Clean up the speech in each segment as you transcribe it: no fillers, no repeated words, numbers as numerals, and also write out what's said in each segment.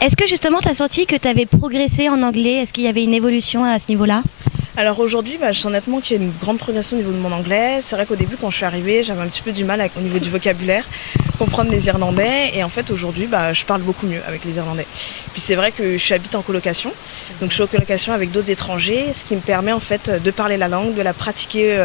Est-ce que justement tu as senti que tu avais progressé en anglais? Est-ce qu'il y avait une évolution à ce niveau-là? Alors aujourd'hui, je sens nettement qu'il y a une grande progression au niveau de mon anglais. C'est vrai qu'au début, quand je suis arrivée, j'avais un petit peu du mal au niveau du vocabulaire, comprendre les Irlandais. Et en fait, aujourd'hui, je parle beaucoup mieux avec les Irlandais. Puis c'est vrai que je habite en colocation. Donc je suis en colocation avec d'autres étrangers, ce qui me permet en fait de parler la langue, de la pratiquer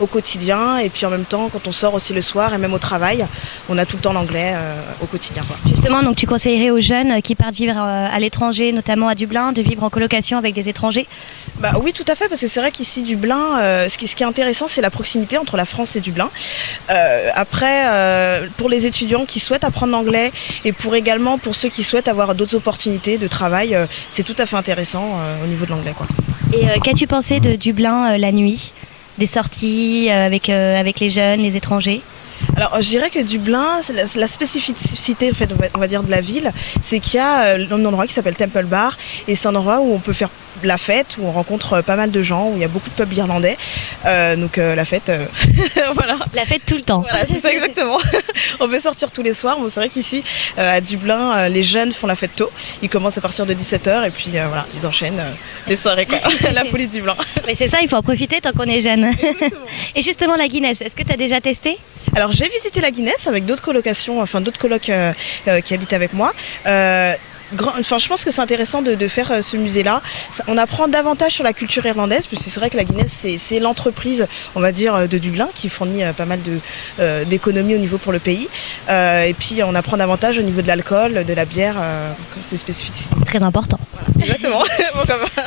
au quotidien. Et puis en même temps, quand on sort aussi le soir et même au travail, on a tout le temps l'anglais au quotidien, quoi. Justement, donc tu conseillerais aux jeunes qui partent vivre à l'étranger, notamment à Dublin, de vivre en colocation avec des étrangers? Oui, tout à fait, parce que c'est vrai qu'ici, Dublin, ce qui est intéressant, c'est la proximité entre la France et Dublin. Après, pour les étudiants qui souhaitent apprendre l'anglais et pour ceux qui souhaitent avoir d'autres opportunités de travail, c'est tout à fait intéressant au niveau de l'anglais, quoi. Et qu'as-tu pensé de Dublin la nuit? Des sorties avec les jeunes, les étrangers? Alors, je dirais que Dublin, la spécificité en fait, on va dire de la ville, c'est qu'il y a un endroit qui s'appelle Temple Bar, et c'est un endroit où on peut faire la fête, où on rencontre pas mal de gens, où il y a beaucoup de pubs irlandais. Donc la fête, voilà. La fête tout le temps. Voilà, c'est ça exactement. On peut sortir tous les soirs. Bon, c'est vrai qu'ici, à Dublin, les jeunes font la fête tôt. Ils commencent à partir de 17h et puis voilà, ils enchaînent les soirées, quoi. La police du Dublin. Mais c'est ça, il faut en profiter tant qu'on est jeune. Et justement, la Guinness, est-ce que tu as déjà testé? Alors j'ai visité la Guinness avec d'autres colocations, enfin d'autres colocs qui habitent avec moi. Je pense que c'est intéressant de faire ce musée-là. On apprend davantage sur la culture irlandaise, puisque c'est vrai que la Guinness, c'est l'entreprise, on va dire, de Dublin, qui fournit pas mal d'économies au niveau pour le pays. Et puis on apprend davantage au niveau de l'alcool, de la bière, ses spécificités. Très important. Voilà, exactement.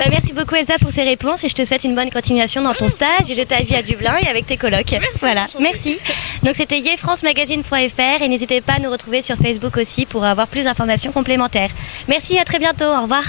Merci beaucoup Elsa pour ces réponses et je te souhaite une bonne continuation dans ton stage et de ta vie à Dublin et avec tes colocs. Voilà, merci. Donc c'était yefrancemagazine.fr et n'hésitez pas à nous retrouver sur Facebook aussi pour avoir plus d'informations complémentaires. Merci, à très bientôt, au revoir.